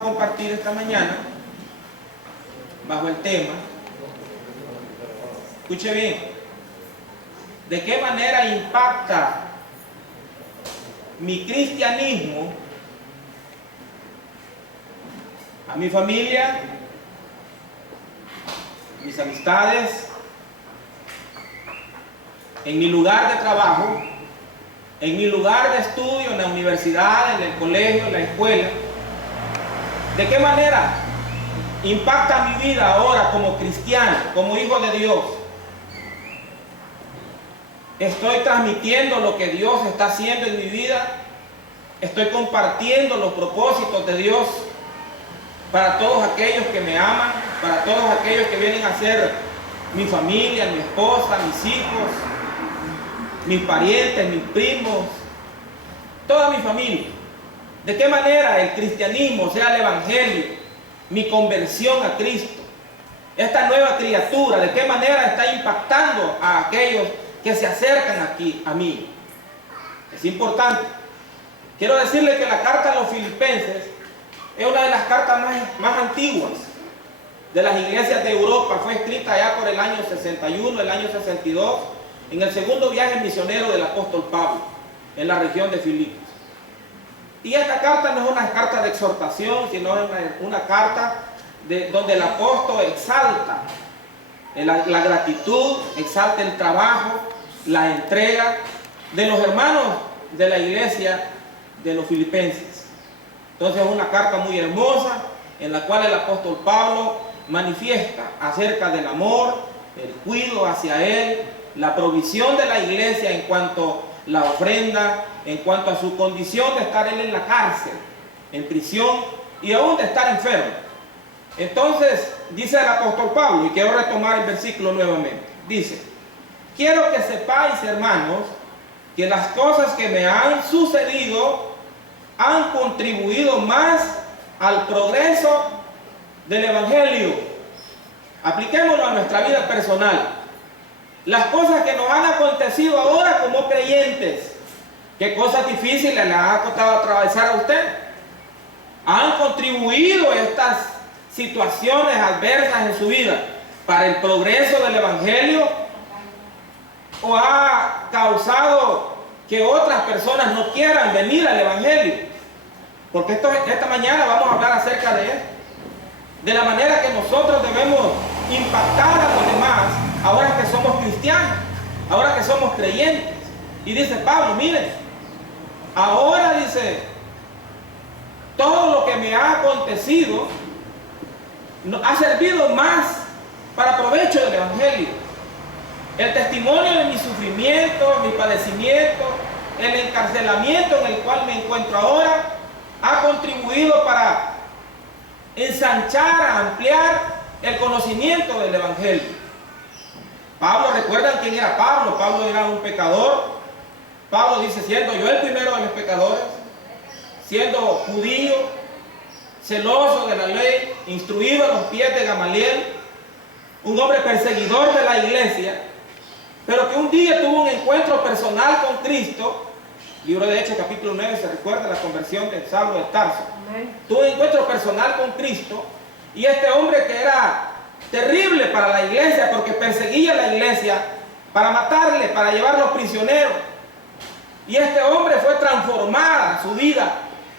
Compartir esta mañana bajo el tema, escuche bien, de qué manera impacta mi cristianismo a mi familia, mis amistades, en mi lugar de trabajo, en mi lugar de estudio, en la universidad, en el colegio, en la escuela. ¿De qué manera impacta mi vida ahora como cristiano, como hijo de Dios? ¿Estoy transmitiendo lo que Dios está haciendo en mi vida? ¿Estoy compartiendo los propósitos de Dios para todos aquellos que me aman, para todos aquellos que vienen a ser mi familia, mi esposa, mis hijos, mis parientes, mis primos, toda mi familia? ¿De qué manera el cristianismo, o sea, el evangelio, mi conversión a Cristo, esta nueva criatura, de qué manera está impactando a aquellos que se acercan aquí a mí? Es importante. Quiero decirle que la carta a los Filipenses es una de las cartas más antiguas de las iglesias de Europa. Fue escrita ya por el año 61, el año 62, en el segundo viaje misionero del apóstol Pablo, en la región de Filipos. Y esta carta no es una carta de exhortación, sino es una carta donde el apóstol exalta la gratitud, exalta el trabajo, la entrega de los hermanos de la iglesia de los filipenses. Entonces es una carta muy hermosa en la cual el apóstol Pablo manifiesta acerca del amor, el cuidado hacia él, la provisión de la iglesia en cuanto a la ofrenda, en cuanto a su condición de estar él en la cárcel, en prisión y aún de estar enfermo. Entonces dice el apóstol Pablo, y quiero retomar el versículo nuevamente, dice: quiero que sepáis, hermanos, que las cosas que me han sucedido han contribuido más al progreso del evangelio. Apliquémoslo a nuestra vida personal. Las cosas que nos han acontecido ahora como creyentes, ¿qué cosas difíciles les ha costado atravesar a usted? ¿Han contribuido estas situaciones adversas en su vida para el progreso del evangelio? ¿O ha causado que otras personas no quieran venir al evangelio? Porque esta mañana vamos a hablar acerca de esto, de la manera que nosotros debemos impactar a los demás ahora que somos cristianos, ahora que somos creyentes. Y dice Pablo, miren, ahora dice, todo lo que me ha acontecido ha servido más para provecho del evangelio. El testimonio de mi sufrimiento, mi padecimiento, el encarcelamiento en el cual me encuentro ahora, ha contribuido para ensanchar, ampliar el conocimiento del evangelio. Pablo, ¿recuerdan quién era Pablo? Pablo era un pecador. Pablo dice, siendo yo el primero de los pecadores, siendo judío, celoso de la ley, instruido a los pies de Gamaliel, un hombre perseguidor de la iglesia, pero que un día tuvo un encuentro personal con Cristo. Libro de Hechos capítulo 9, se recuerda la conversión de Saulo de Tarso. Tuvo un encuentro personal con Cristo, y este hombre que era terrible para la iglesia porque perseguía a la iglesia para matarle, para llevarlos prisioneros. Y este hombre fue transformada su vida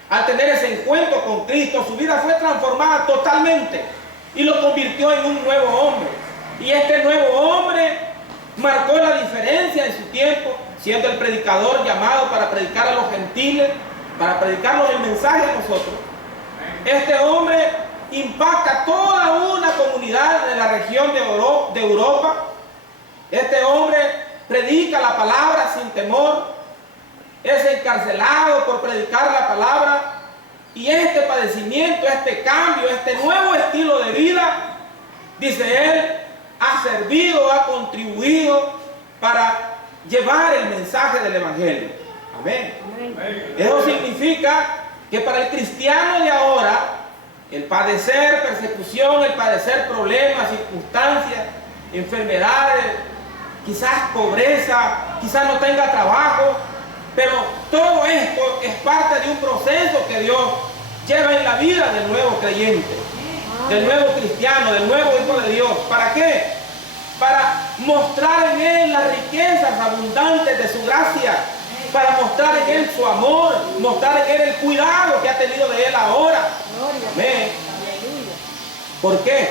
al tener ese encuentro con Cristo. Su vida fue transformada totalmente y lo convirtió en un nuevo hombre. Y este nuevo hombre marcó la diferencia en su tiempo, siendo el predicador llamado para predicar a los gentiles, para predicarnos el mensaje a nosotros. Este hombre impacta toda una comunidad de la región de Europa. Este hombre predica la palabra sin temor, es encarcelado por predicar la palabra, y este padecimiento, este cambio, este nuevo estilo de vida, dice él, ha servido, ha contribuido para llevar el mensaje del evangelio. Amén. Amén. Eso significa que para el cristiano de ahora, el padecer persecución, el padecer problemas, circunstancias, enfermedades, quizás pobreza, quizás no tenga trabajo, pero todo esto es parte de un proceso que Dios lleva en la vida del nuevo creyente, del nuevo cristiano, del nuevo hijo de Dios. ¿Para qué? Para mostrar en él las riquezas abundantes de su gracia, para mostrar en él su amor, mostrar en él el cuidado que ha tenido de él ahora. Amén. ¿Por qué?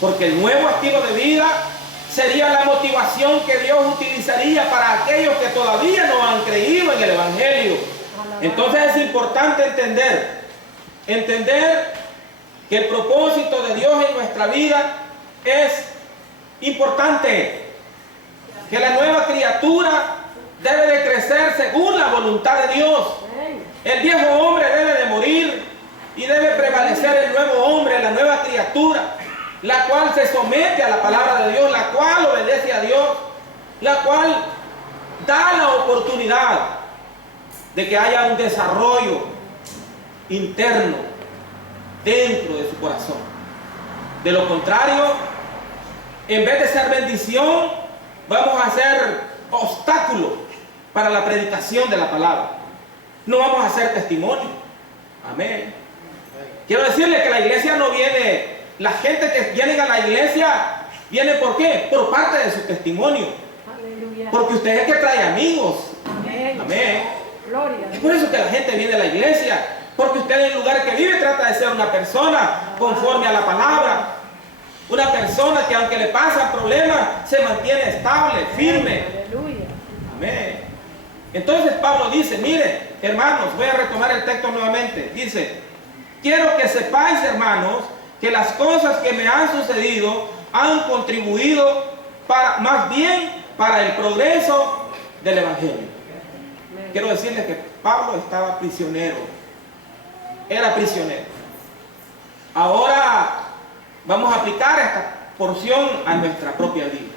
Porque el nuevo estilo de vida sería la motivación que Dios utilizaría para aquellos que todavía no han creído en el Evangelio. Entonces es importante entender que el propósito de Dios en nuestra vida es importante, que la nueva criatura debe de crecer según la voluntad de Dios. El viejo hombre debe de morir y debe prevalecer el nuevo hombre, la nueva criatura, la cual se somete a la palabra de Dios, la cual obedece a Dios, la cual da la oportunidad de que haya un desarrollo interno dentro de su corazón. De lo contrario, en vez de ser bendición, vamos a ser obstáculo para la predicación de la palabra. No vamos a ser testimonio. Amén. Quiero decirle que la iglesia no viene, la gente que viene a la iglesia, viene ¿por qué? Por parte de su testimonio. Aleluya. Porque usted es el que trae amigos. Amén. Amén. Gloria. Es por eso que la gente viene a la iglesia, porque usted en el lugar que vive trata de ser una persona conforme a la palabra. Una persona que aunque le pasan problemas, se mantiene estable, firme. Aleluya. Amén. Entonces Pablo dice, mire, hermanos, voy a retomar el texto nuevamente. Dice, quiero que sepáis, hermanos, que las cosas que me han sucedido han contribuido más bien para el progreso del Evangelio. Quiero decirles que Pablo estaba prisionero. Era prisionero. Ahora vamos a aplicar esta porción a nuestra propia vida.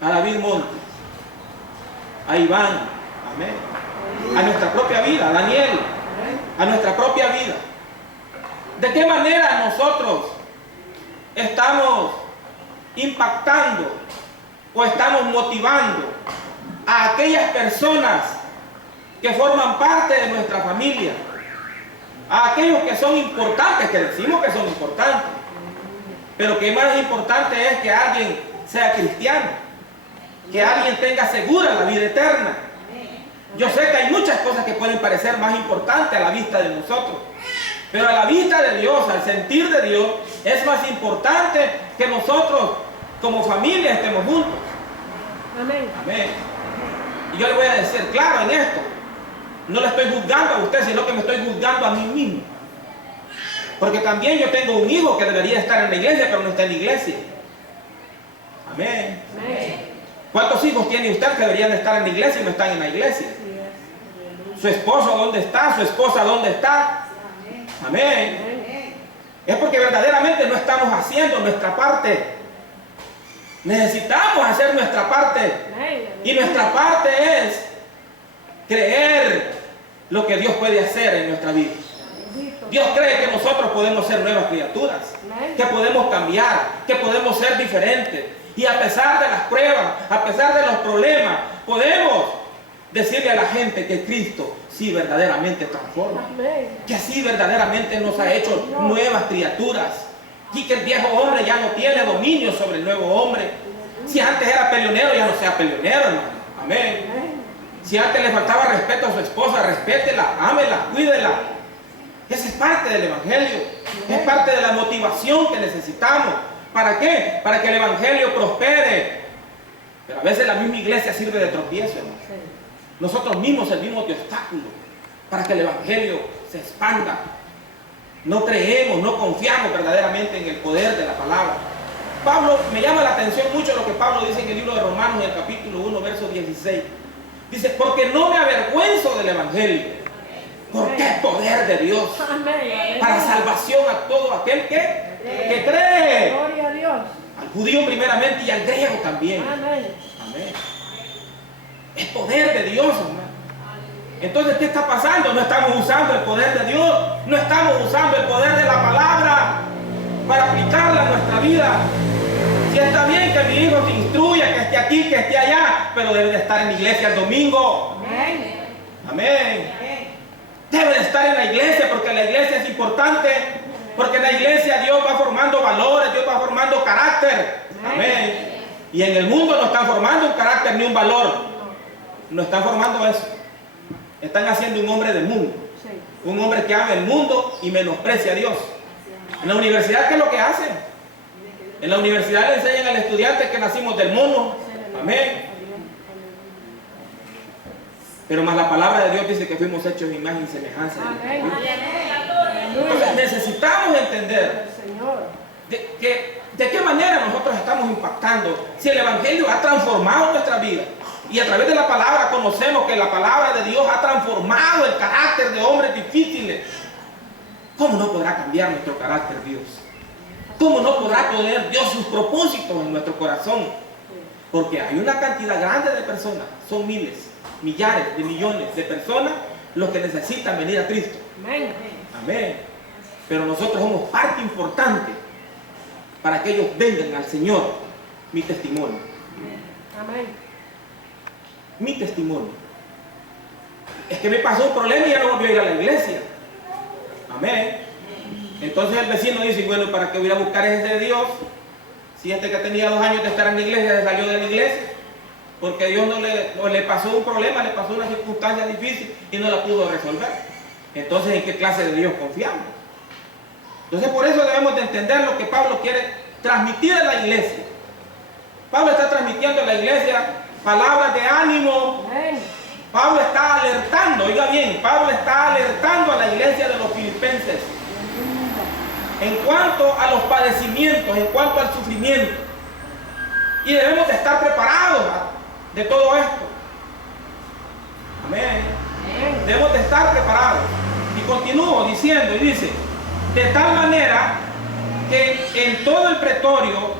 A David Montes, a Iván, amén, a nuestra propia vida, a Daniel, a nuestra propia vida. ¿De qué manera nosotros estamos impactando o estamos motivando a aquellas personas que forman parte de nuestra familia, a aquellos que son importantes, que decimos que son importantes, pero que más importante es que alguien sea cristiano, que alguien tenga segura la vida eterna? Yo sé que hay muchas cosas que pueden parecer más importantes a la vista de nosotros, pero a la vista de Dios, al sentir de Dios, es más importante que nosotros como familia estemos juntos. Amén. Amén. Y yo le voy a decir claro en esto, no le estoy juzgando a usted, sino que me estoy juzgando a mí mismo. Porque también yo tengo un hijo que debería estar en la iglesia, pero no está en la iglesia. Amén. Amén. ¿Cuántos hijos tiene usted que deberían estar en la iglesia y no están en la iglesia? ¿Su esposo dónde está? ¿Su esposa dónde está? Amén. Es porque verdaderamente no estamos haciendo nuestra parte. Necesitamos hacer nuestra parte. Y nuestra parte es creer lo que Dios puede hacer en nuestra vida. Dios cree que nosotros podemos ser nuevas criaturas, que podemos cambiar, que podemos ser diferentes. Y a pesar de las pruebas, a pesar de los problemas, podemos decirle a la gente que Cristo sí verdaderamente transforma, que sí verdaderamente nos ha hecho nuevas criaturas, y que el viejo hombre ya no tiene dominio sobre el nuevo hombre. Si antes era peleonero, ya no sea peleonero, hermano. Amén. Si antes le faltaba respeto a su esposa, respétela, ámela, cuídela. Esa es parte del Evangelio, es parte de la motivación que necesitamos. ¿Para qué? Para que el Evangelio prospere. Pero a veces la misma iglesia sirve de tropiezo, hermano. Nosotros mismos servimos de obstáculo para que el Evangelio se expanda. No creemos, no confiamos verdaderamente en el poder de la palabra. Pablo, me llama la atención mucho lo que Pablo dice en el libro de Romanos, en el capítulo 1, verso 16. Dice, porque no me avergüenzo del Evangelio, porque es poder de Dios para salvación a todo aquel que cree. Gloria a Dios. Al judío primeramente y al griego también. Amén. Amén. Es poder de Dios, hermano. Entonces, ¿qué está pasando? No estamos usando el poder de Dios, no estamos usando el poder de la palabra para aplicarla a nuestra vida. Si está bien que mi hijo se instruya, que esté aquí, que esté allá, pero debe de estar en la iglesia el domingo. Amén. Amén. debe de estar en la iglesia porque la iglesia es importante, porque en la iglesia Dios va formando valores, Dios va formando carácter. Amén. Y en el mundo no están formando un carácter ni un valor, no están formando eso. Están haciendo un hombre del mundo, un hombre que ama el mundo y menosprecia a Dios. En la universidad, ¿qué es lo que hacen? En la universidad le enseñan al estudiante que nacimos del mono. Amén. Pero más la palabra de Dios dice que fuimos hechos en imagen y semejanza de Dios. Entonces necesitamos entender de qué manera nosotros estamos impactando. Si el Evangelio ha transformado nuestra vida y a través de la palabra conocemos que la palabra de Dios ha transformado el carácter de hombres difíciles, ¿cómo no podrá cambiar nuestro carácter Dios? ¿Cómo no podrá poner Dios sus propósitos en nuestro corazón? Porque hay una cantidad grande de personas, son miles, millares de millones de personas los que necesitan venir a Cristo. Amén. Amén. Pero nosotros somos parte importante para que ellos vengan al Señor. Mi testimonio. Amén. Mi testimonio. Es que me pasó un problema y ya no volví a ir a la iglesia. Amén. Entonces el vecino dice, bueno, ¿para qué voy a buscar ese de Dios? Si este que tenía 2 años de estar en la iglesia se salió de la iglesia. Porque Dios no le pasó un problema, le pasó una circunstancia difícil y no la pudo resolver. Entonces, ¿en qué clase de Dios confiamos? Entonces, por eso debemos de entender lo que Pablo quiere transmitir a la iglesia. Pablo está transmitiendo a la iglesia palabras de ánimo. Pablo está alertando, oiga bien, Pablo está alertando a la iglesia de los filipenses en cuanto a los padecimientos, en cuanto al sufrimiento. Y debemos de estar preparados de todo esto. Amén. Debemos de estar preparados. Y continúo diciendo, y dice, de tal manera que en todo el pretorio,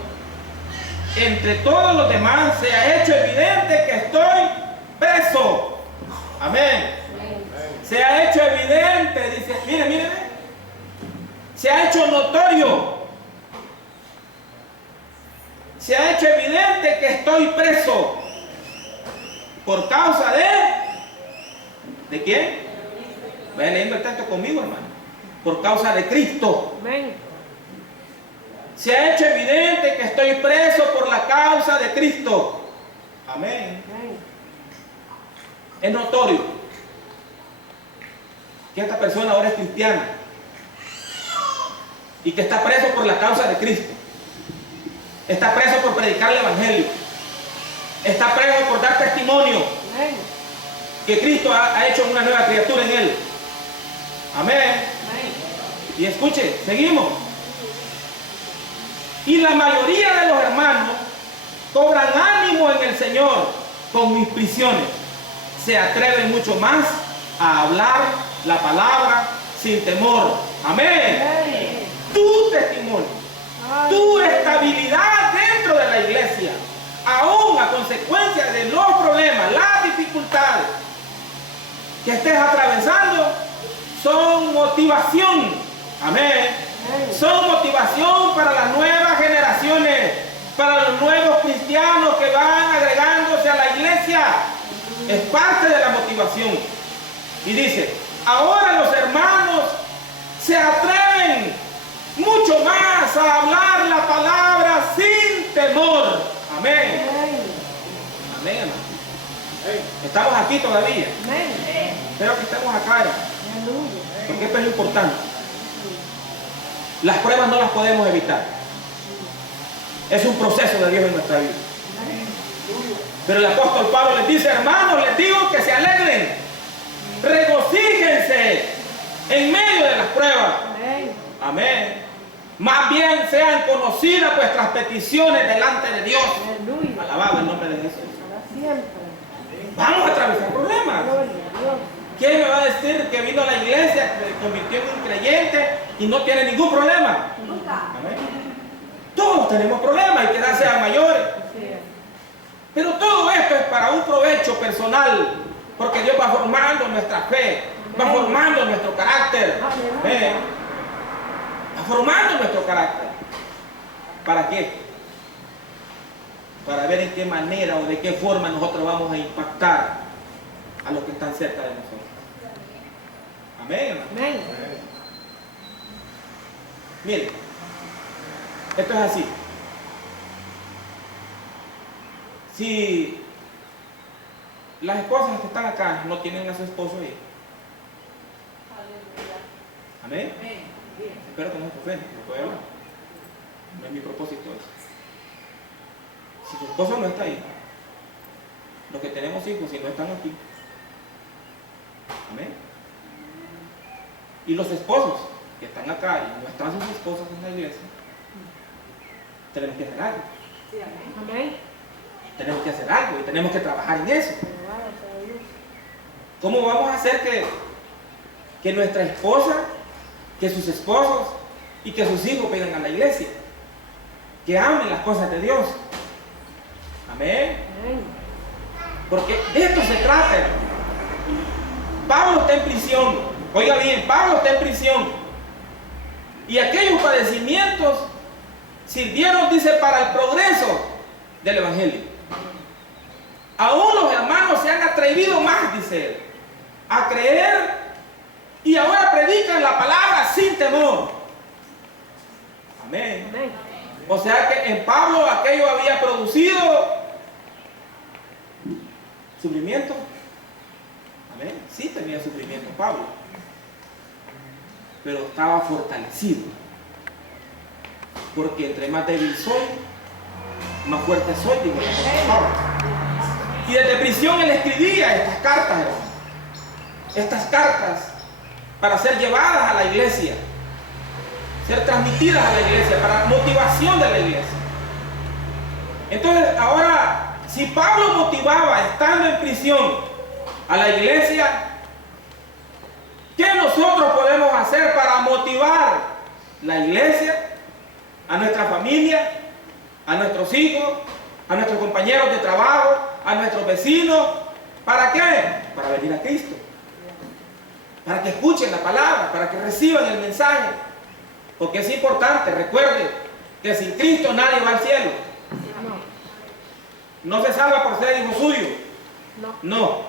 entre todos los demás, se ha hecho evidente que estoy preso. Amén. Se ha hecho evidente, dice, mire, se ha hecho notorio. Se ha hecho evidente que estoy preso por causa ¿de quién? Vaya leyendo el texto conmigo, hermano. Por causa de Cristo. Amén. Se ha hecho evidente que estoy preso por la causa de Cristo. Amén. Es notorio que esta persona ahora es cristiana y que está preso por la causa de Cristo. Está preso por predicar el Evangelio. Está preso por dar testimonio que Cristo ha hecho una nueva criatura en él. Amén. Y escuche, seguimos. Y la mayoría de los hermanos cobran ánimo en el Señor con mis prisiones. Se atreven mucho más a hablar la palabra sin temor. Amén. Tu testimonio, tu estabilidad dentro de la iglesia, aún a consecuencia de los problemas, las dificultades que estés atravesando, son motivación. Amén. Son motivación para las nuevas generaciones, para los nuevos cristianos que van agregándose a la iglesia. Es parte de la motivación. Y dice, ahora los hermanos se atreven mucho más a hablar la palabra sin temor. Amén. Amén, hermano. Estamos aquí todavía. Espero que estemos acá, porque esto es importante. Las pruebas no las podemos evitar. Es un proceso de Dios en nuestra vida. Pero el apóstol Pablo les dice, hermanos, les digo que se alegren, regocíjense en medio de las pruebas. Amén. Más bien sean conocidas vuestras peticiones delante de Dios. Alabado el nombre de Jesús. Vamos a atravesar problemas. ¿Quién me va a decir que vino a la iglesia, que se convirtió en un creyente y no tiene ningún problema? Amén. Todos tenemos problemas y quizás sean mayores. Pero todo esto es para un provecho personal, porque Dios va formando nuestra fe, va formando nuestro carácter. Amén. Va formando nuestro carácter. ¿Para qué? Para ver en qué manera o de qué forma nosotros vamos a impactar a los que están cerca de nosotros. Amén, hermano. Amén. Miren, esto es así. Si las esposas que están acá no tienen a su esposo ahí, amén. Espero que no se ofenda, no puede hablar. No es mi propósito eso. Si su esposo no está ahí, los que tenemos hijos, si no están aquí, amén. Y los esposos que están acá y no están sus esposas en la iglesia, tenemos que hacer algo. Amén. Tenemos que hacer algo y tenemos que trabajar en eso. ¿Cómo vamos a hacer que nuestra esposa, que sus esposos y que sus hijos vengan a la iglesia? Que amen las cosas de Dios. Amén. Porque de esto se trata, hermano. Pablo está en prisión. Oiga bien, Pablo está en prisión. Y aquellos padecimientos sirvieron, dice, para el progreso del evangelio. Aún los hermanos se han atrevido más, dice él, a creer y ahora predican la palabra sin temor. Amén. Amén. O sea que en Pablo aquello había producido sufrimiento. Amén. Sí tenía sufrimiento Pablo, pero estaba fortalecido. Porque entre más débil soy, más fuerte soy, digo el apóstol Pablo. Y desde prisión él escribía estas cartas, hermano. Estas cartas para ser llevadas a la iglesia, ser transmitidas a la iglesia, para motivación de la iglesia. Entonces, ahora, si Pablo motivaba estando en prisión a la iglesia, ¿qué nosotros podemos hacer para motivar la iglesia, a nuestra familia, a nuestros hijos, a nuestros compañeros de trabajo, a nuestros vecinos? ¿Para qué? Para venir a Cristo. Para que escuchen la palabra, para que reciban el mensaje. Porque es importante, recuerde que sin Cristo nadie va al cielo. No se salva por ser hijo suyo. No.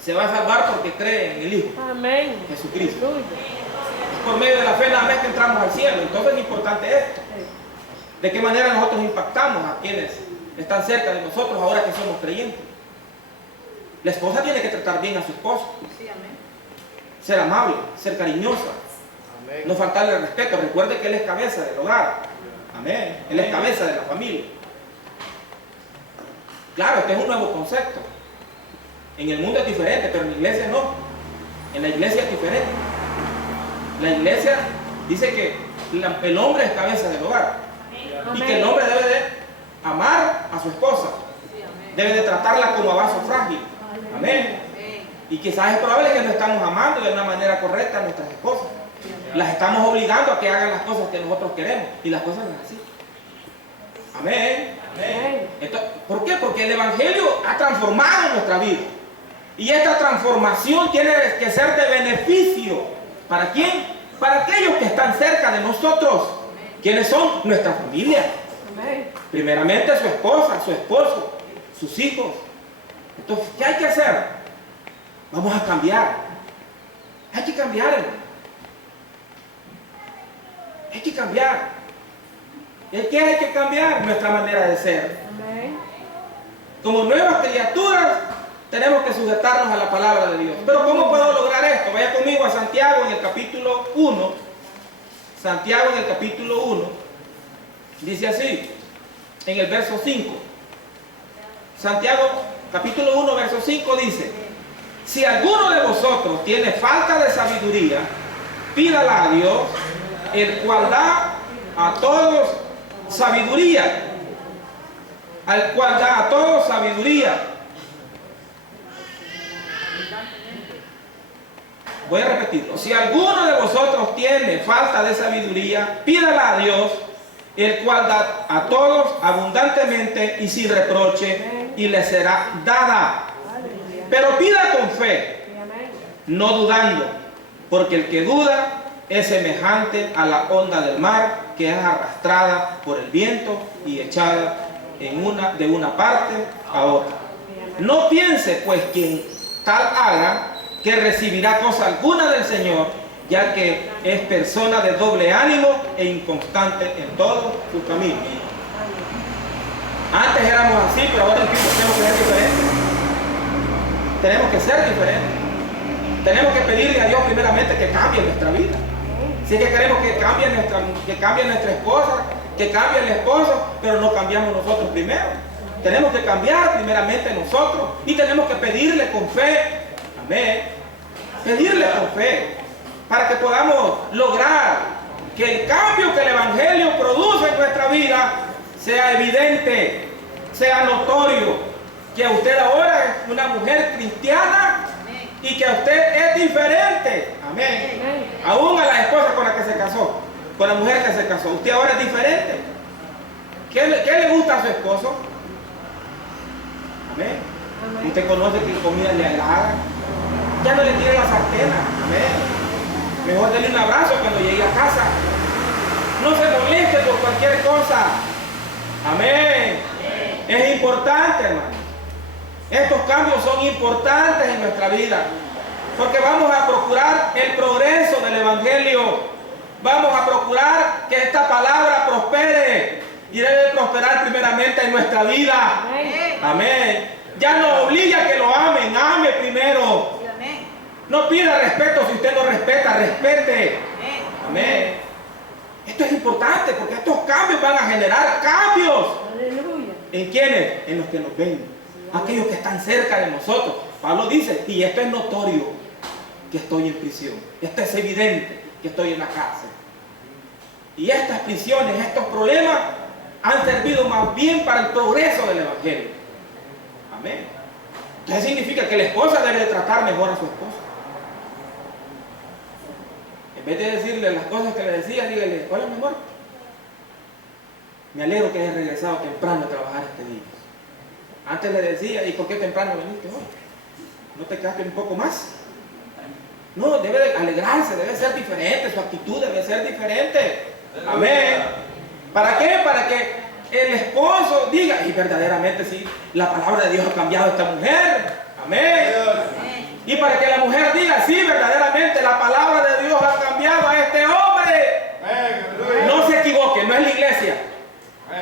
Se va a salvar porque cree en el Hijo. Amén. Jesucristo. Es por medio de la fe nada más que entramos al cielo. Entonces es importante esto. De qué manera nosotros impactamos a quienes están cerca de nosotros ahora que somos creyentes. La esposa tiene que tratar bien a su esposo. Ser amable, ser cariñosa. No faltarle el respeto. Recuerde que él es cabeza del hogar. Amén. Él es cabeza de la familia. Claro, este es un nuevo concepto. En el mundo es diferente, pero en la iglesia no. En la iglesia es diferente. La iglesia dice que el hombre es cabeza del hogar. Y que el hombre debe de amar a su esposa. Debe de tratarla como a vaso frágil. Amén. Y quizás es probable que no estamos amando de una manera correcta a nuestras esposas. Las estamos obligando a que hagan las cosas que nosotros queremos. Y las cosas no es así. Amén. Amén. ¿Por qué? Porque el evangelio ha transformado nuestra vida. Y esta transformación tiene que ser de beneficio. ¿Para quién? Para aquellos que están cerca de nosotros. ¿Quiénes son? Nuestra familia. Amén. Primeramente su esposa, su esposo, sus hijos. Entonces, ¿qué hay que hacer? Vamos a cambiar. Hay que cambiar, hermano. Hay que cambiar. ¿Qué hay que cambiar? Nuestra manera de ser. Amén. Como nuevas criaturas, tenemos que sujetarnos a la palabra de Dios. Pero ¿cómo puedo lograr esto? Vaya conmigo a Santiago en el capítulo 1. Santiago en el capítulo 1. Dice así, en el verso 5. Santiago capítulo 1, verso 5 dice: si alguno de vosotros tiene falta de sabiduría, pídala a Dios, el cual da a todos sabiduría. Al cual da a todos sabiduría. Voy a repetirlo. Si alguno de vosotros tiene falta de sabiduría, pídala a Dios, el cual da a todos abundantemente y sin reproche, y le será dada. Pero pida con fe, no dudando, porque el que duda es semejante a la onda del mar, que es arrastrada por el viento y echada de una parte a otra. No piense pues quien tal haga que recibirá cosa alguna del Señor, ya que es persona de doble ánimo e inconstante en todos sus caminos. Antes éramos así, pero ahora en Cristo tenemos que ser diferentes. Tenemos que ser diferentes. Tenemos que pedirle a Dios primeramente que cambie nuestra vida. Si es que queremos que cambie nuestra esposa, que cambie el esposo, pero no cambiamos nosotros primero. Tenemos que cambiar primeramente nosotros y tenemos que pedirle con fe. Amén. Pedirle con fe para que podamos lograr que el cambio que el Evangelio produce en nuestra vida sea evidente, sea notorio, que usted ahora es una mujer cristiana y que usted es diferente. Amén. Aún a la esposa con la que se casó, con la mujer que se casó, usted ahora es diferente. ¿Qué le gusta a su esposo? Amén. Usted conoce qué comida le agrada. Ya no le tire la sartén. Amén. Mejor denle un abrazo cuando llegue a casa. No se moleste por cualquier cosa. Amén. Es importante, hermano. Estos cambios son importantes en nuestra vida, porque vamos a procurar el progreso del Evangelio. Vamos a procurar que esta palabra prospere y debe prosperar primeramente en nuestra vida. Amén. Ya no obliga a que lo amen, ame primero. No pida respeto si usted no respeta, respete. Amén. Esto es importante porque estos cambios van a generar cambios. ¿En quiénes? En los que nos ven, aquellos que están cerca de nosotros. Pablo dice, y esto es notorio, que estoy en prisión. Esto es evidente, que estoy en la cárcel. Y estas prisiones, estos problemas han servido más bien para el progreso del Evangelio. Amén. Entonces significa que la esposa debe tratar mejor a su esposo. En vez de decirle las cosas que le decía, dígale, hola mi amor, me alegro que hayas regresado temprano a trabajar este día. Antes le decía, ¿y por qué temprano viniste hoy? ¿No te quedaste un poco más? No, debe de alegrarse, debe ser diferente, su actitud debe ser diferente. Amén. ¿Para qué? Para que el esposo diga, y verdaderamente sí, la palabra de Dios ha cambiado a esta mujer. Amén. Y para que la mujer diga, sí, verdaderamente la palabra de Dios ha cambiado a este hombre. No se equivoque, no es la iglesia.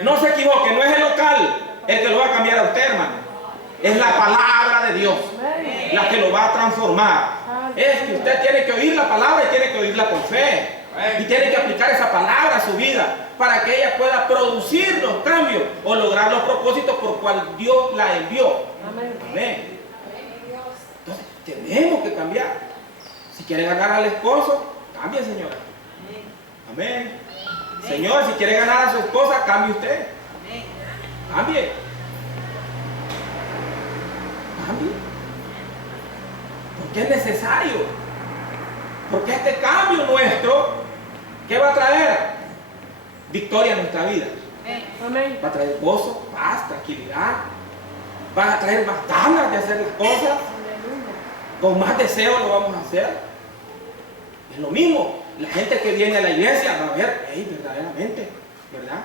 No se equivoque, no es el local el que lo va a cambiar a usted, hermano. Es la palabra de Dios la que lo va a transformar. Es que usted tiene que oír la palabra y tiene que oírla con fe. Y tiene que aplicar esa palabra a su vida para que ella pueda producir los cambios o lograr los propósitos por cual Dios la envió. Amén. Entonces, tenemos que cambiar. Si quiere ganar al esposo, cambie, señora. Amén. Señor, si quiere ganar a su esposa, cambie usted. Cambie. Cambie. Porque es necesario. Porque este cambio nuestro, ¿qué va a traer? Victoria en nuestra vida. Amén. Va a traer gozo, paz, tranquilidad. Va a traer más ganas de hacer las cosas. Con más deseo lo vamos a hacer. Es lo mismo. La gente que viene a la iglesia va a ver, verdaderamente, ¿verdad?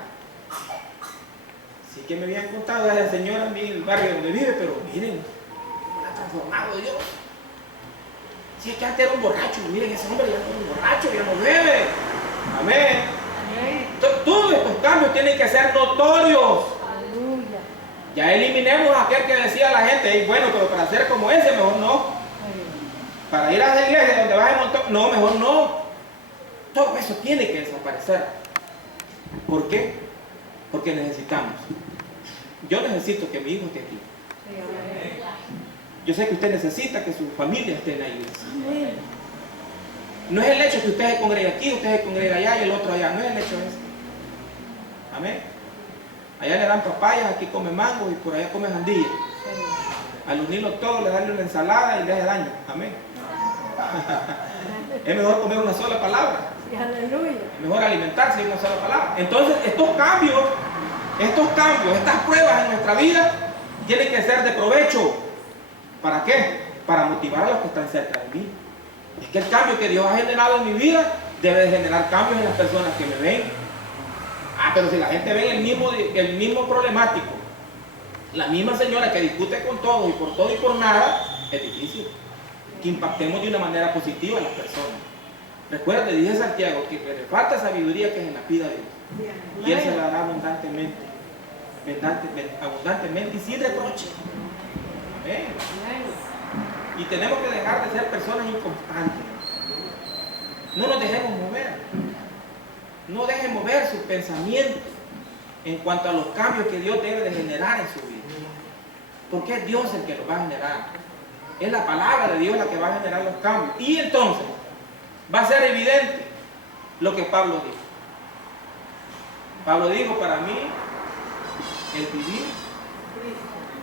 Sí que me habían contado de la señora en el barrio donde vive, pero miren, cómo la ha transformado Dios. Si es que antes era un borracho, miren, ese hombre ya no es un borracho, ya no bebe. Amén. Entonces, todos estos cambios tienen que ser notorios. Aleluya. Ya eliminemos aquel que decía a la gente, bueno, pero para ser como ese, mejor no. Para ir a la iglesia donde vas a montar, no, mejor no. Todo eso tiene que desaparecer. ¿Por qué? Porque necesitamos. Yo necesito que mi hijo esté aquí. Yo sé que usted necesita que su familia esté en la iglesia. No es el hecho que usted se congregue aquí, usted se congregue allá y el otro allá. No es el hecho ese. Amén. Allá le dan papayas, aquí come mango y por allá come sandía. Al unirlo todo le dan una ensalada y le hace daño. Amén. Es mejor comer una sola palabra. Es mejor alimentarse de una sola palabra. Entonces, estos cambios, estas pruebas en nuestra vida tienen que ser de provecho. ¿Para qué? Para motivar a los que están cerca de mí. Es que el cambio que Dios ha generado en mi vida debe de generar cambios en las personas que me ven. Pero si la gente ve el mismo problemático, la misma señora que discute con todos y por todo y por nada, es difícil. impactemos de una manera positiva a las personas. Recuerda, dice Santiago, que le falta sabiduría que se la pida a Dios. Y Él se la dará abundantemente, abundantemente y sin reproche. Amén. Y tenemos que dejar de ser personas inconstantes. No nos dejemos mover. No dejen mover sus pensamientos en cuanto a los cambios que Dios debe de generar en su vida. Porque es Dios el que los va a generar. Es la palabra de Dios la que va a generar los cambios. Y entonces va a ser evidente lo que Pablo dijo. Pablo dijo, para mí, el vivir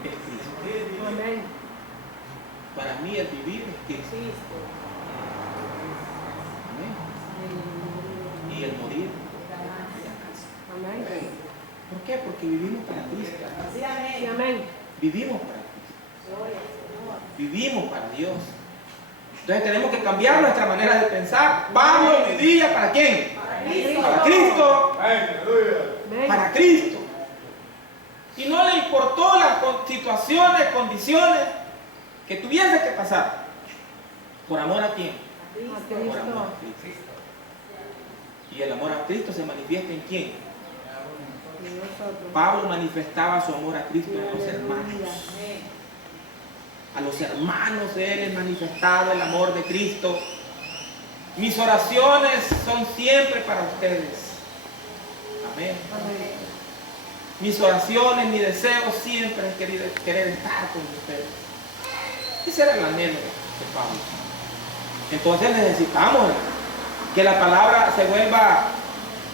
es Cristo. Amén. Para mí el vivir es Cristo. Amén. Y el morir es Amén. ¿por qué? Porque vivimos para Cristo. Sí, amén. Vivimos para Cristo. Vivimos para Dios. Entonces tenemos que cambiar nuestra manera de pensar. Pablo vivía ¿para quién? Para Cristo. Para Cristo. Y no le importó las situaciones, condiciones que tuviese que pasar. ¿Por amor a quién? Por amor a Cristo. Y el amor a Cristo se manifiesta en quién? Pablo manifestaba su amor a Cristo en los hermanos. A los hermanos de él les manifestaba el amor de Cristo. Mis oraciones son siempre para ustedes. Amén. Mis oraciones, mi deseo siempre es querer estar con ustedes. Ese era el anhelo de Pablo. Entonces necesitamos que la palabra se vuelva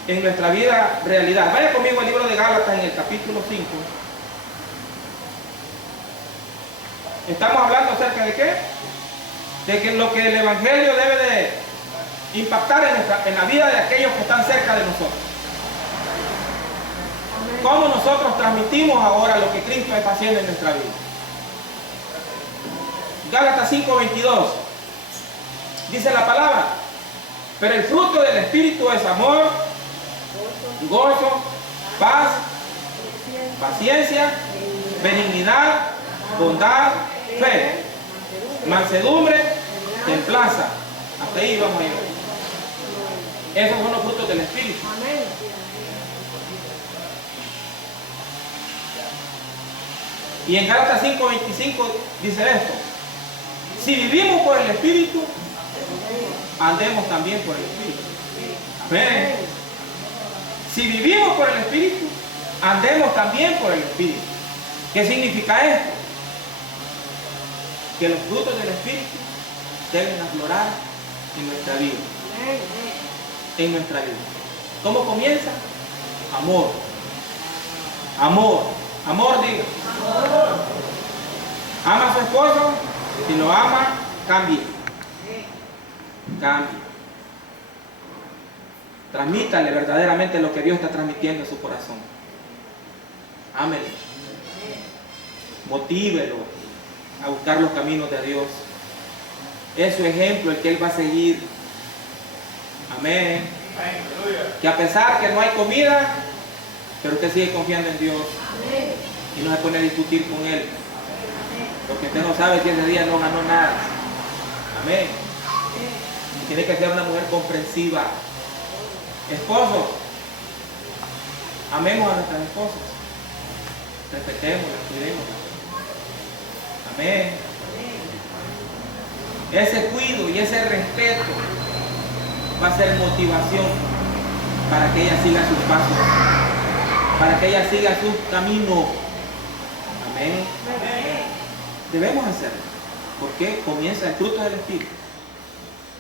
en nuestra vida realidad. Vaya conmigo al libro de Gálatas en el capítulo 5. Estamos hablando acerca de qué? De que lo que el Evangelio debe de impactar en la vida de aquellos que están cerca de nosotros. ¿Cómo nosotros transmitimos ahora lo que Cristo está haciendo en nuestra vida? Gálatas 5:22 dice la palabra: pero el fruto del Espíritu es amor, gozo, paz, paciencia, benignidad, bondad, fe, mansedumbre, templanza. Hasta ahí vamos a ir. Esos son los frutos del Espíritu. Y en Gálatas 5:25 dice esto: si vivimos por el Espíritu, andemos también por el Espíritu. Amén. Si vivimos por el Espíritu, andemos también por el Espíritu. ¿Qué significa esto? Que los frutos del Espíritu deben aflorar en nuestra vida. En nuestra vida. ¿Cómo comienza? Amor. Amor. Amor, diga. Ama a su esposo. Si lo ama, cambie. Cambie. Transmítale verdaderamente lo que Dios está transmitiendo en su corazón. Ámelo. Motívelo a buscar los caminos de Dios. Es su ejemplo el que Él va a seguir. Amén. Que a pesar que no hay comida, pero usted sigue confiando en Dios. Y no se pone a discutir con Él. Porque usted no sabe si ese día no ganó nada. Amén. Y tiene que ser una mujer comprensiva. Esposos, amemos a nuestras esposas. Respetémoslas, cuidémoslas. Amén. Ese cuido y ese respeto va a ser motivación para que ella siga sus pasos, para que ella siga su camino. Amén. Debemos hacerlo, porque comienza el fruto del Espíritu.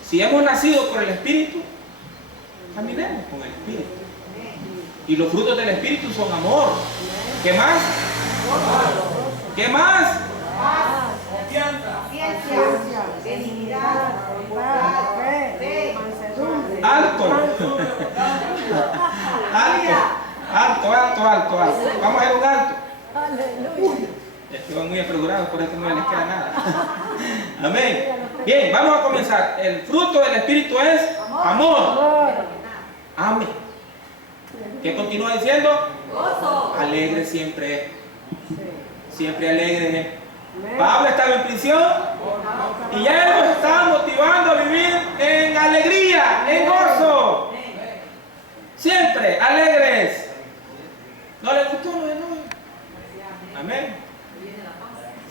Si hemos nacido por el Espíritu, caminemos con el Espíritu. Y los frutos del Espíritu son amor. ¿Qué más? ¿Qué más? Paciencia, benignidad, bondad, fe, mansedumbre. Alto. Alto. Vamos a ver un alto. Aleluya. Es que van muy apresurados, por eso no les queda nada. Amén. Bien, vamos a comenzar. El fruto del Espíritu es amor. Amén. ¿Qué continúa diciendo? Gozo. Alegre siempre. Siempre alegre. Pablo estaba en prisión. Y ya Él nos está motivando a vivir en alegría, en gozo. Siempre alegres. ¿No le gustó? No, no. Amén.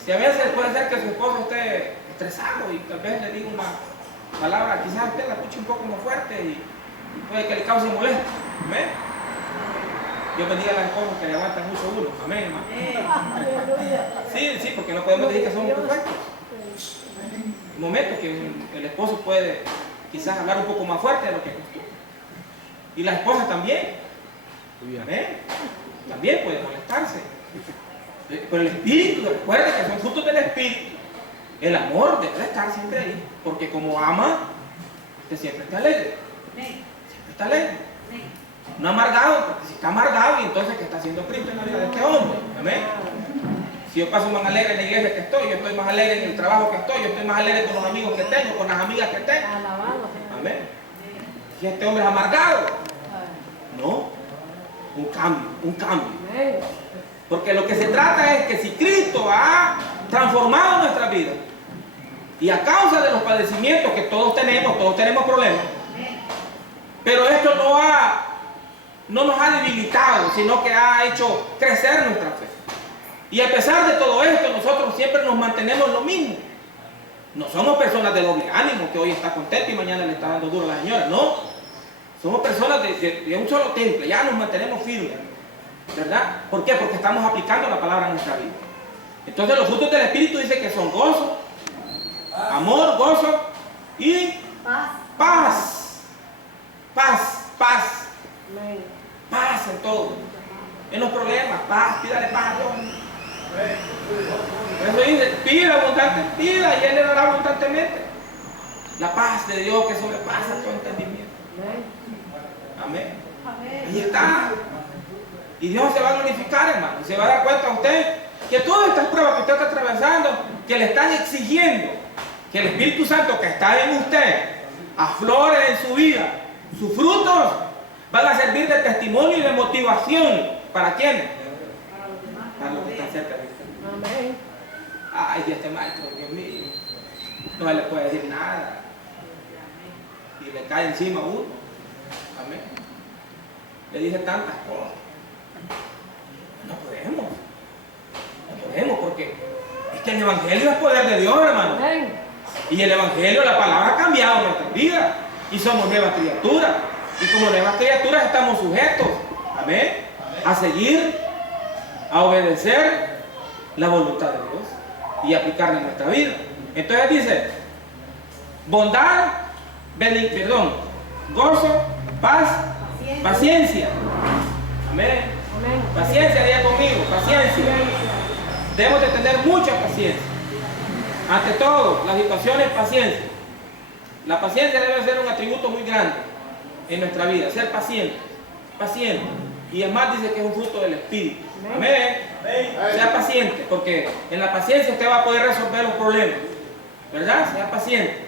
Si a veces puede ser que su esposo esté estresado y tal vez le diga una palabra, quizás usted la escuche un poco más fuerte y puede que le cause molestia. Amén. Dios bendiga a las esposas que le aguantan mucho uno. Amén, hermano. Sí, porque no podemos decir que somos perfectos. Un momento que el esposo puede quizás hablar un poco más fuerte de lo que costó. Y la esposa también. Amén. También puede molestarse. Pero el espíritu, recuerda que son frutos del espíritu. El amor debe estar siempre ahí. Porque como ama, usted siempre está alegre. Siempre está alegre. No amargado, porque si está amargado, y entonces ¿qué está haciendo Cristo en la vida de este hombre? Amén. Si yo paso más alegre en la iglesia que estoy, yo estoy más alegre en el trabajo que estoy, yo estoy más alegre con los amigos que tengo, con las amigas que tengo. Amén. Si este hombre es amargado, no, un cambio. Porque lo que se trata es que si Cristo ha transformado nuestra vida y a causa de los padecimientos que todos tenemos problemas, pero esto no nos ha debilitado, sino que ha hecho crecer nuestra fe. Y a pesar de todo esto, nosotros siempre nos mantenemos lo mismo. No somos personas de doble ánimo, que hoy está contento y mañana le está dando duro a la señora. No, somos personas de un solo temple, ya nos mantenemos firmes. ¿Verdad? ¿Por qué? Porque estamos aplicando la palabra en nuestra vida. Entonces los frutos del Espíritu dicen que son gozo, amor, gozo y paz. Paz en todo. En los problemas, paz, pídale paz a Dios. Por eso dice, pida y Él le dará abundantemente. La paz de Dios que sobrepasa todo entendimiento. Amén. Ahí está. Y Dios se va a glorificar, hermano. Se va a dar cuenta a usted que todas estas pruebas que usted está atravesando, que le están exigiendo que el Espíritu Santo que está en usted aflore en su vida. Sus frutos van a servir de testimonio y de motivación. ¿Para quiénes? Para los que están cerca de usted. Amén. Ay, este maestro, Dios mío. No se le puede decir nada. Y le cae encima a uno. Amén. Le dice tantas cosas. No podemos porque es que el Evangelio es poder de Dios, hermano. Y el Evangelio, la palabra ha cambiado nuestra vida. Y somos nuevas criaturas. Y como nuevas criaturas estamos sujetos, amén, a seguir, a obedecer la voluntad de Dios y aplicarla en nuestra vida. Entonces dice, bondad, gozo, paz, paciencia. Amén. Paciencia, diga conmigo, paciencia. Debemos de tener mucha paciencia. Ante todo, las situaciones, paciencia. La paciencia debe ser un atributo muy grande en nuestra vida. Ser paciente. Y además dice que es un fruto del Espíritu. Amén. Sea paciente, porque en la paciencia usted va a poder resolver los problemas. ¿Verdad? Sea paciente.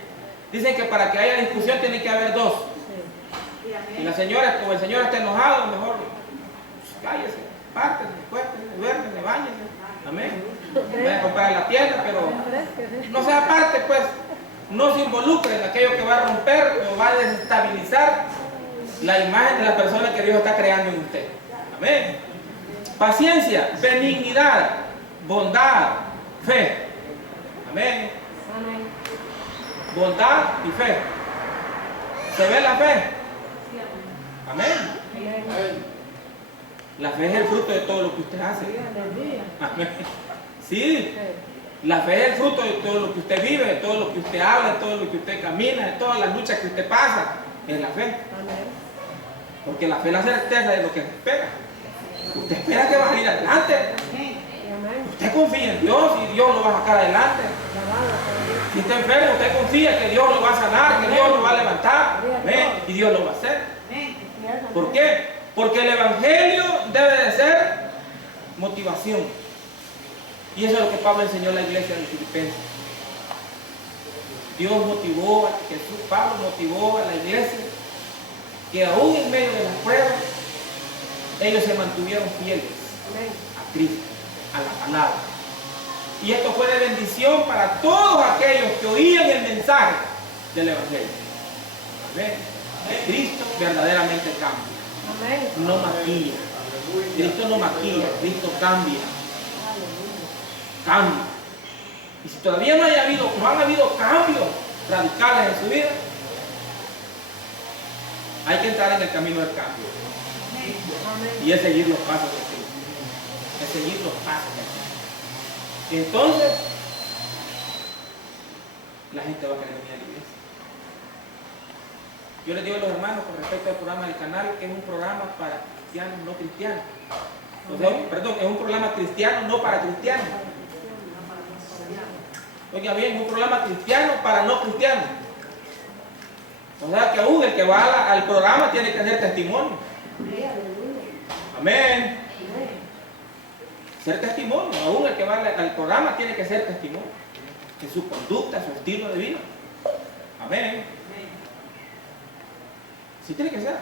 Dicen que para que haya discusión tiene que haber dos. Y la señora, como el señor está enojado, mejor cállese, pártese, cuéntese, duérmese, báñese. Amén. Vaya a comprar la tienda, pero no sea parte, pues, no se involucre en aquello que va a romper o va a desestabilizar la imagen de la persona que Dios está creando en usted. Amén. Paciencia, benignidad, bondad, fe. Amén. Bondad y fe. ¿Se ve la fe? Amén. La fe es el fruto de todo lo que usted hace. Amén. Sí. La fe es el fruto de todo lo que usted vive, de todo lo que usted habla, de todo lo que usted camina, de todas las luchas que usted pasa. Es la fe. Porque la fe es la certeza de lo que espera. Usted espera que va a ir adelante. Usted confía en Dios y Dios lo va a sacar adelante. Si está enfermo, usted confía que Dios lo va a sanar, que Dios lo va a levantar. Amén. Y Dios lo va a hacer. ¿Por qué? Porque el Evangelio debe de ser motivación. Y eso es lo que Pablo enseñó a la iglesia de Filipenses. Pablo motivó a la iglesia que aún en medio de las pruebas, ellos se mantuvieron fieles a Cristo, a la palabra. Y esto fue de bendición para todos aquellos que oían el mensaje del Evangelio. Amén. Cristo verdaderamente cambia. No maquilla. Cristo no maquilla, Cristo cambia. Cambia. Y si todavía no han habido cambios radicales en su vida, hay que entrar en el camino del cambio. Y es seguir los pasos de Cristo. Es seguir los pasos de Cristo. Y entonces, la gente va a querer venir a la iglesia. Yo les digo a los hermanos con respecto al programa del canal que es un programa para cristianos, no cristianos. O sea, perdón, es un programa cristiano, no para cristianos. Oiga bien, es un programa cristiano para no cristianos. O sea que aún el que va al programa tiene que tener testimonio. Amén. Ser testimonio. Aún el que va al programa tiene que ser testimonio. En su conducta, su estilo de vida. Amén. Sí tiene que ser.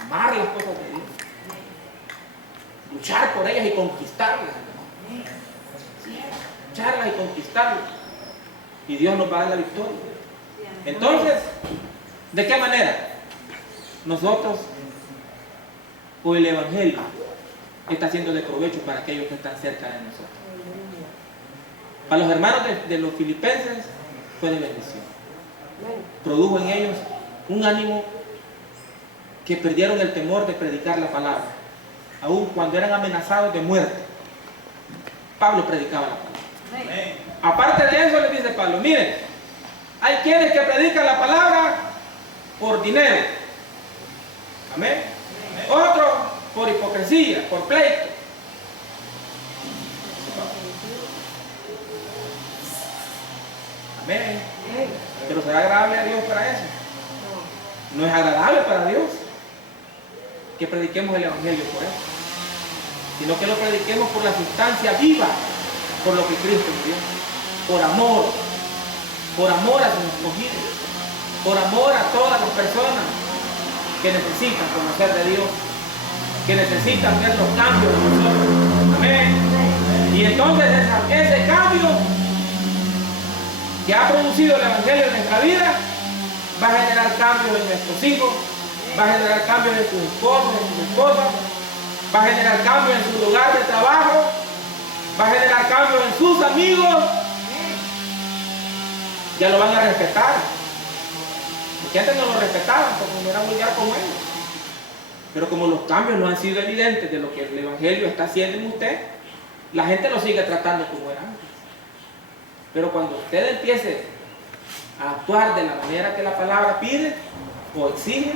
Amar las cosas de Dios. Luchar por ellas y conquistarlas. Lucharlas y conquistarlas. Y Dios nos va a dar la victoria. Entonces, ¿de qué manera? Nosotros, o el Evangelio, está siendo de provecho para aquellos que están cerca de nosotros. Para los hermanos de los filipenses fue de bendición. Produjo en ellos un ánimo que perdieron el temor de predicar la palabra. Aun cuando eran amenazados de muerte, Pablo predicaba la palabra. Aparte de eso, les dice Pablo, miren, hay quienes que predican la palabra por dinero. Amén. Otros por hipocresía, por pleito. Amén. Pero ¿será agradable a Dios para eso? No es agradable para Dios que prediquemos el Evangelio por eso, sino que lo prediquemos por la sustancia viva, por lo que Cristo nos dio, por amor a sus escogidos, por amor a todas las personas que necesitan conocer de Dios, que necesitan ver los cambios de nosotros. Amén. Y entonces ese cambio que ha producido el Evangelio en nuestra vida va a generar cambios en nuestros hijos, va a generar cambios en sus esposos, en sus esposas, va a generar cambios en su lugar de trabajo, va a generar cambios en sus amigos. Ya lo van a respetar. Porque antes no lo respetaban porque no era vulgar como ellos. Pero como los cambios no han sido evidentes de lo que el Evangelio está haciendo en usted, la gente lo sigue tratando como era antes. Pero cuando usted empiece a actuar de la manera que la palabra pide o exige,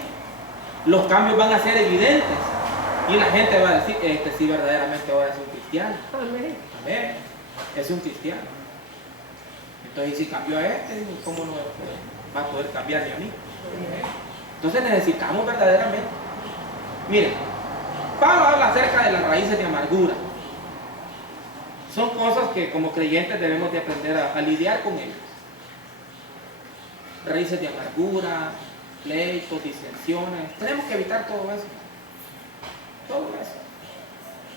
los cambios van a ser evidentes. Y la gente va a decir, este sí verdaderamente ahora es un cristiano. Amén. Amén. Es un cristiano. Entonces, si cambió a este, ¿cómo no va a poder cambiarme a mí? Entonces necesitamos verdaderamente. Miren, Pablo habla acerca de las raíces de amargura. Son cosas que como creyentes debemos de aprender a lidiar con ellas. Raíces de amargura, pleitos, disensiones. Tenemos que evitar todo eso. Todo eso.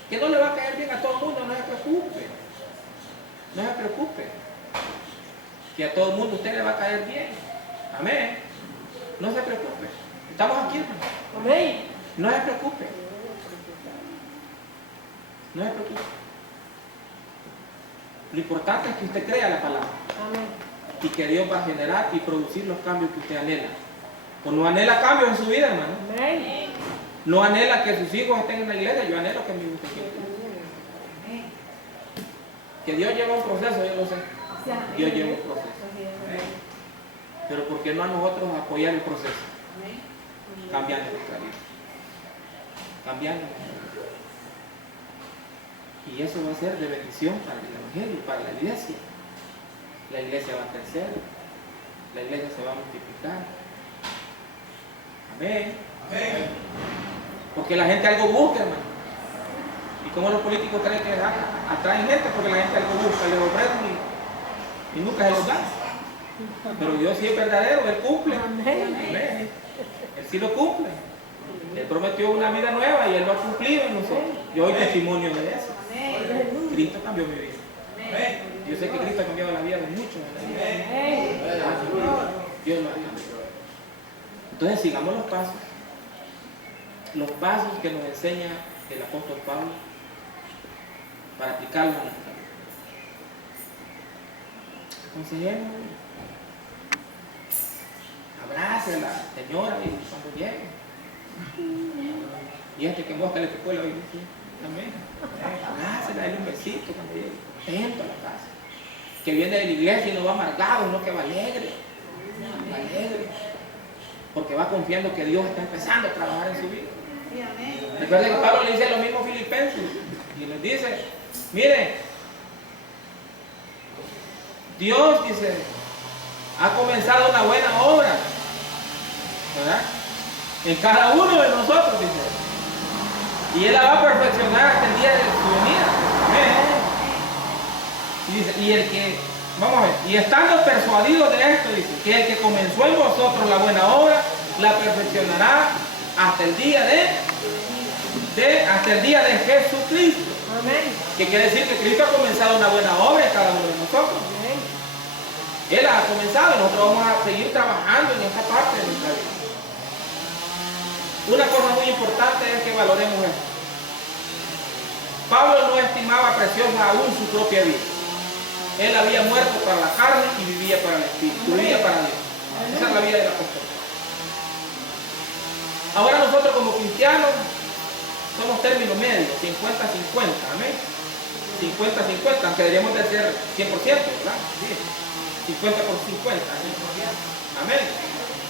Que no le va a caer bien a todo el mundo, no se preocupe. No se preocupe. Que a todo el mundo usted le va a caer bien. Amén. No se preocupe. Estamos aquí, hermano. Amén. No se preocupe. No se preocupe. Lo importante es que usted crea la palabra. Amén. Y que Dios va a generar y producir los cambios que usted anhela. O no anhela cambios en su vida, hermano. Amén. No anhela que sus hijos estén en la iglesia. Yo anhelo que mi hijo esté en la iglesia. Que Dios lleva un proceso, yo lo sé. Dios lleva un proceso. Pero ¿por qué no a nosotros apoyar el proceso? Cambiando nuestra vida. Cambiando nuestra vida. Y eso va a ser de bendición para el Evangelio, para la iglesia. La iglesia va a crecer. La iglesia se va a multiplicar. Amén. Amén. Porque la gente algo busca, hermano. ¿Y cómo los políticos creen que atraen gente? Porque la gente algo busca, les ofrecen y nunca se los dan. Pero Dios sí es verdadero, Él cumple. Amén. Él sí lo cumple. Él prometió una vida nueva y Él lo ha cumplido en nosotros. Yo doy testimonio de eso. Cristo cambió mi vida. Yo sé que Cristo ha cambiado la vida de muchos. Dios lo ha cambiado. Entonces sigamos los pasos que nos enseña el apóstol Pablo para aplicarlos en nuestra vida. Aconsejemos, abrace a la señora y cuando llegue. Y este que mosca le tocó la Biblia, también. Abrázela, dale un besito cuando llegue. Atento a la casa. Que viene de la iglesia y no va amargado, no que va alegre. Va alegre. Porque va confiando que Dios está empezando a trabajar en su vida. Recuerden que Pablo le dice lo mismo a Filipenses y les dice, miren, Dios dice, ha comenzado una buena obra, ¿verdad? En cada uno de nosotros, dice, y Él la va a perfeccionar hasta el día de su venida. Y dice, y el que, vamos a ver, y estando persuadidos de esto, dice, que el que comenzó en vosotros la buena obra, la perfeccionará hasta el día de Jesucristo. Amén. Que quiere decir que Cristo ha comenzado una buena obra en cada uno de nosotros. Amén. Él ha comenzado y nosotros vamos a seguir trabajando en esta parte de nuestra vida. Una cosa muy importante es que valoremos esto. Pablo no estimaba preciosa aún su propia vida. Él había muerto para la carne y vivía para el Espíritu, vivía para Dios. Esa es la vida del apóstol. Ahora nosotros como cristianos somos término medio, 50-50, amén. 50-50, aunque deberíamos de ser 100%, ¿verdad? Sí. 50 por 50, amén.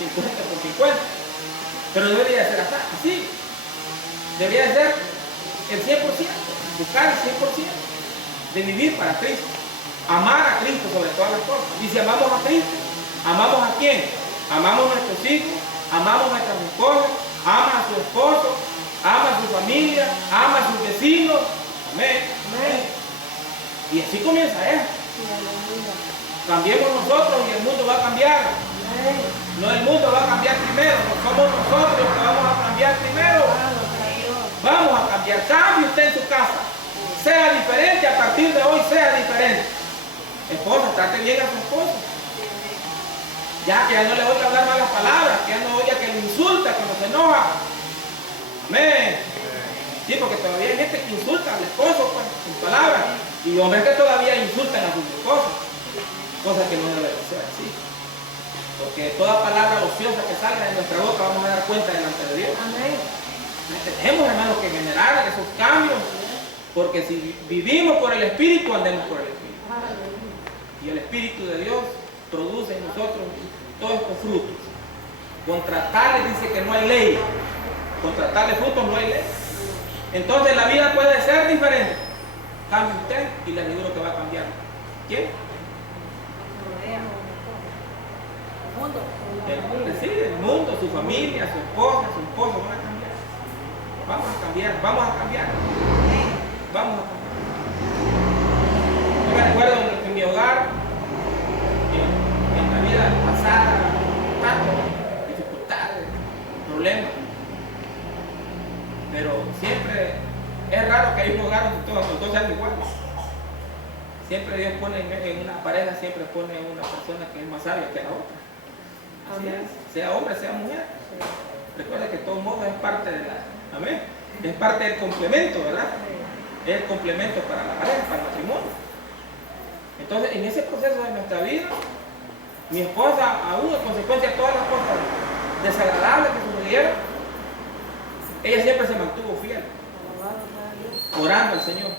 50 por 50. Pero no debería ser así. Debería ser el 100%, buscar el 100%, de vivir para Cristo. Amar a Cristo sobre todas las cosas. Y si amamos a Cristo, ¿amamos a quién? Amamos a nuestros hijos, amamos a nuestras esposas, ama a su esposo, ama a su familia, ama a sus vecinos. Amén. Amén. Y así comienza esto. Cambiemos nosotros y el mundo va a cambiar. No, el mundo va a cambiar primero, no somos nosotros los que vamos a cambiar primero. Vamos a cambiar. Cambie usted en su casa. Sea diferente, a partir de hoy sea diferente. Esposa, trate bien a su esposo. Ya que ya no le oiga hablar malas palabras, que ya no oiga que lo insulta, que no se enoja. Amén. Sí, porque todavía hay gente que insulta al esposo pues, sin palabras. Y hombres que todavía insultan a sus esposos. Cosa que no debe ser así. Porque toda palabra ociosa que salga de nuestra boca vamos a dar cuenta delante de Dios. Amén. Tenemos, hermanos, que generar esos cambios. Porque si vivimos por el Espíritu, andemos por el Espíritu. Y el Espíritu de Dios produce en nosotros todos estos frutos. Contra tales dice que no hay ley. Contra tales frutos no hay ley. Entonces la vida puede ser diferente. Cambie usted y le aseguro que va a cambiar. ¿Quién? El mundo, su familia, su esposa, su esposo van a cambiar. Vamos a cambiar, vamos a cambiar. Vamos a cambiar. Yo me recuerdo en mi hogar, en la vida pasada, tanto dificultades, problemas. Pero siempre es raro que hay un hogar donde todos sean iguales. Siempre Dios pone en una pareja, siempre pone una persona que es más sabia que la otra. Amén. Sea hombre, sea mujer. Recuerda que de todos modos es parte de la... Amén. Es parte del complemento, ¿verdad? Es el complemento para la pareja, para el matrimonio. Entonces, en ese proceso de nuestra vida, mi esposa, aún en consecuencia de todas las cosas desagradables que sucedieron, ella siempre se mantuvo fiel, orando al Señor.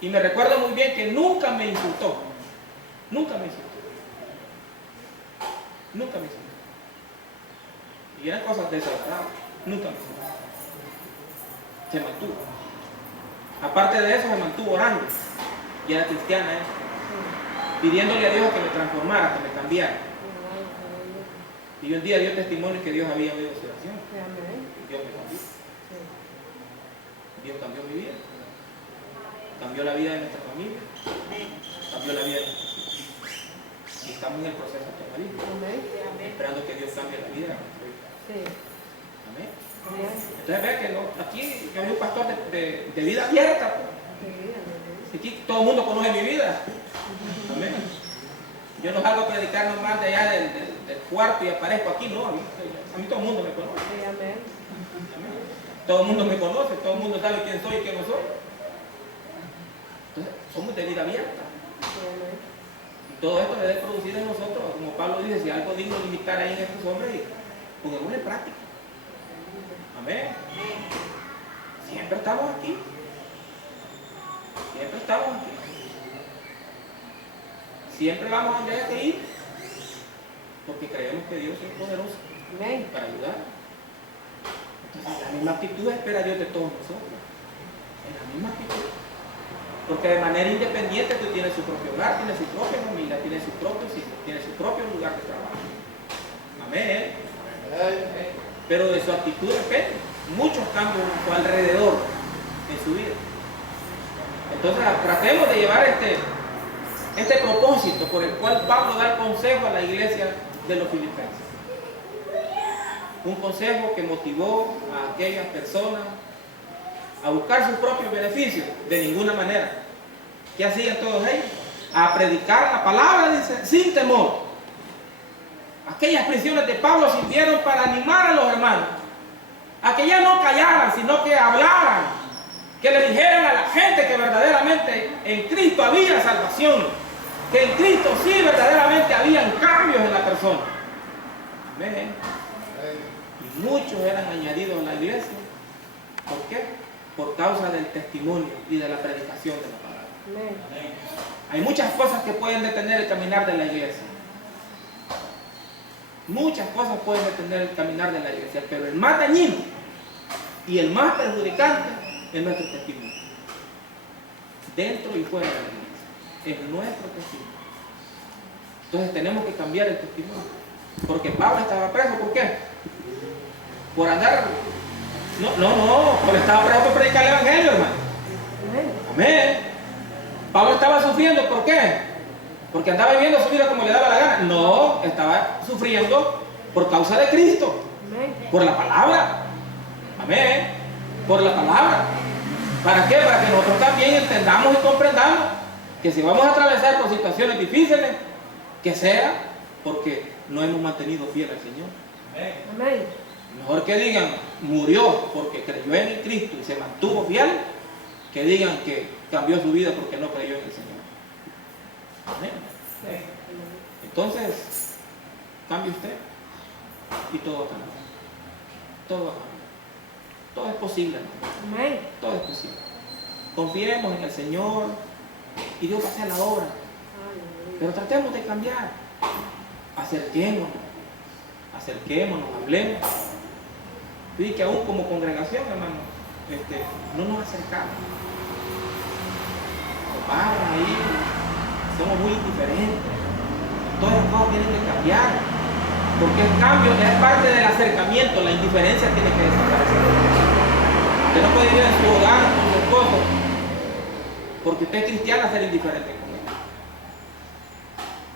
Y me recuerdo muy bien que nunca me insultó. Nunca me insultó. Nunca me insultó. Y eran cosas desagradables. Nunca me insultó. Se mantuvo. Aparte de eso, se mantuvo orando. Y era cristiana pidiéndole a Dios que me transformara, que me cambiara. Y un día dio testimonio que Dios había oído su oración. Dios me cambió. Dios cambió mi vida. Cambió la vida de nuestra familia. Cambió la vida de nuestros hijos. Y estamos en el proceso todavía. Esperando que Dios cambie la vida de nuestra vida. Amén. Entonces ve que no, aquí yo soy un pastor de vida abierta. Aquí todo el mundo conoce mi vida. Amén. Yo no salgo a predicar nomás de allá del cuarto y aparezco aquí, no. A mí todo el mundo me conoce. Amén. Todo el mundo me conoce, todo el mundo sabe quién soy y quién no soy. Entonces, somos de vida abierta. Y todo esto debe producir en nosotros, como Pablo dice, si algo digno de imitar ahí en estos hombres, pongámosle en práctica. Amén. Siempre estamos aquí. Siempre estamos aquí. Siempre vamos a donde haya que ir. Porque creemos que Dios es poderoso para ayudar. Entonces, la misma actitud espera Dios de todos nosotros. En la misma actitud. Porque de manera independiente tú tienes su propio hogar, tienes su propia familia, tienes sus propios hijos, tienes su propio lugar de trabajo. Amén. Pero de su actitud depende. Muchos cambios a su alrededor en su vida. Entonces tratemos de llevar este propósito por el cual Pablo da el consejo a la iglesia de los filipenses. Un consejo que motivó a aquellas personas a buscar sus propios beneficios, de ninguna manera. ¿Qué hacían todos ellos? A predicar la palabra, dice, sin temor. Aquellas prisiones de Pablo sirvieron para animar a los hermanos a que ya no callaran, sino que hablaran, que le dijeran a la gente que verdaderamente en Cristo había salvación, que en Cristo sí verdaderamente habían cambios en la persona. Amén. Y muchos eran añadidos a la iglesia. ¿Por qué? Por causa del testimonio y de la predicación de la palabra. Amén. Hay muchas cosas que pueden detener el caminar de la iglesia. Muchas cosas pueden detener el caminar de la iglesia, pero el más dañino y el más perjudicante es nuestro testimonio. Dentro y fuera de la iglesia. Es nuestro testimonio. Entonces tenemos que cambiar el testimonio. Porque Pablo estaba preso, ¿por qué? Por andar... porque estaba preso por predicar el evangelio, hermano. Amén. Pablo estaba sufriendo, ¿por qué? Porque andaba viviendo su vida como le daba la gana. No, estaba sufriendo por causa de Cristo. Por la palabra. Amén. Por la palabra. ¿Para qué? Para que nosotros también entendamos y comprendamos que si vamos a atravesar por situaciones difíciles, que sea porque no hemos mantenido fiel al Señor. Amén. Mejor que digan, murió porque creyó en el Cristo y se mantuvo fiel, que digan que cambió su vida porque no creyó en el Señor. Amén. Entonces, cambie usted y todo va a cambiar. Todo va a cambiar. Todo es posible, hermano. Amén. Todo es posible. Confiemos en el Señor y Dios va a hacer la obra. Pero tratemos de cambiar. Acerquémonos, hablemos. Y que aún como congregación, hermano, no nos acercamos. Vamos ahí, somos muy indiferentes. Todas las cosas tienen que cambiar. Porque el cambio es parte del acercamiento, la indiferencia tiene que desaparecer. Usted no puede ir en su hogar con su esposo porque usted es cristiano a ser indiferente con él.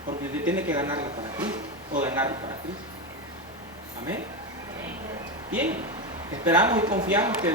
Porque usted tiene que ganarla para Cristo o ganarla para Cristo. Amén. Bien, esperamos y confiamos que Dios